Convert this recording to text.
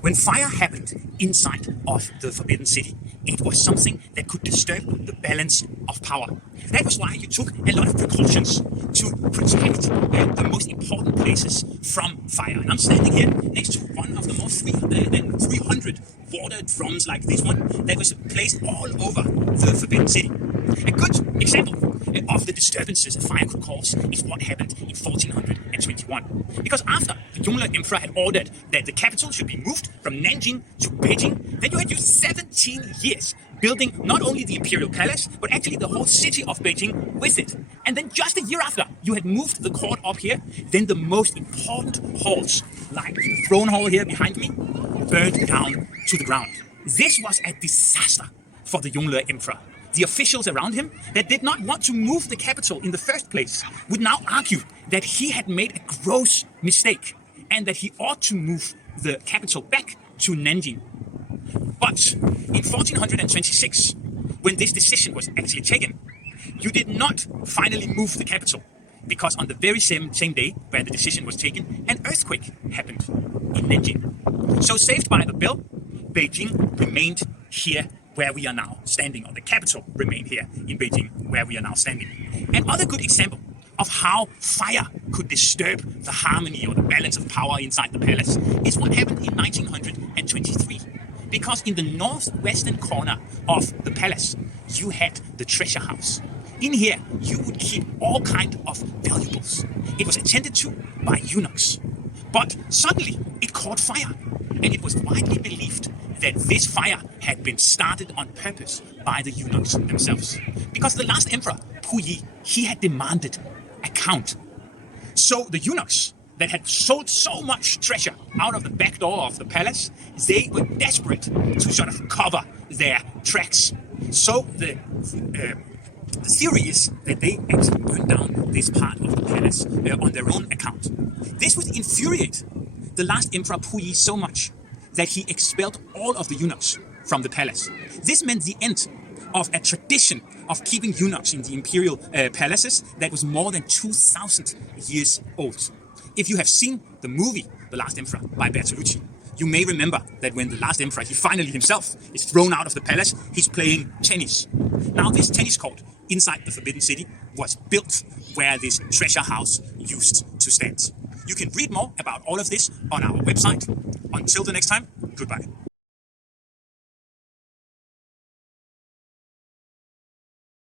When fire happened inside of the Forbidden City, it was something that could disturb the balance of power. That was why you took a lot of precautions to protect the most important places from fire. And I'm standing here next to one of the more 300 water drums like this one that was placed all over the Forbidden City. A good example of the disturbances a fire could cause is what happened in 1421. Because after the Yongle Emperor had ordered that the capital should be moved from Nanjing to Beijing, then you had used 17 years building not only the imperial palace, but actually the whole city of Beijing with it. And then just a year after you had moved the court up here, then the most important halls, like the throne hall here behind me, burned down to the ground. This was a disaster for the Yongle Emperor. The officials around him that did not want to move the capital in the first place would now argue that he had made a gross mistake and that he ought to move the capital back to Nanjing. But in 1426, when this decision was actually taken, you did not finally move the capital, because on the very same day where the decision was taken, an earthquake happened in Nanjing. So saved by the bell, Beijing remained here where we are now standing, or the capital remained here in Beijing where we are now standing. Another good example of how fire could disturb the harmony or the balance of power inside the palace is what happened in 1923. Because in the northwestern corner of the palace, you had the treasure house. In here, you would keep all kinds of valuables. It was attended to by eunuchs. But suddenly, it caught fire, and it was widely believed that this fire had been started on purpose by the eunuchs themselves. Because the last emperor, Puyi, he had demanded account. So the eunuchs that had sold so much treasure out of the back door of the palace, they were desperate to sort of cover their tracks. So the theory is that they actually burned down this part of the palace on their own account. This would infuriate the last emperor Puyi so much that he expelled all of the eunuchs from the palace. This meant the end of a tradition of keeping eunuchs in the imperial palaces that was more than 2,000 years old. If you have seen the movie The Last Emperor by Bertolucci, you may remember that when the last emperor, he finally himself is thrown out of the palace, he's playing tennis. Now this tennis court inside the Forbidden City was built where this treasure house used to stand. You can read more about all of this on our website. Until the next time, goodbye.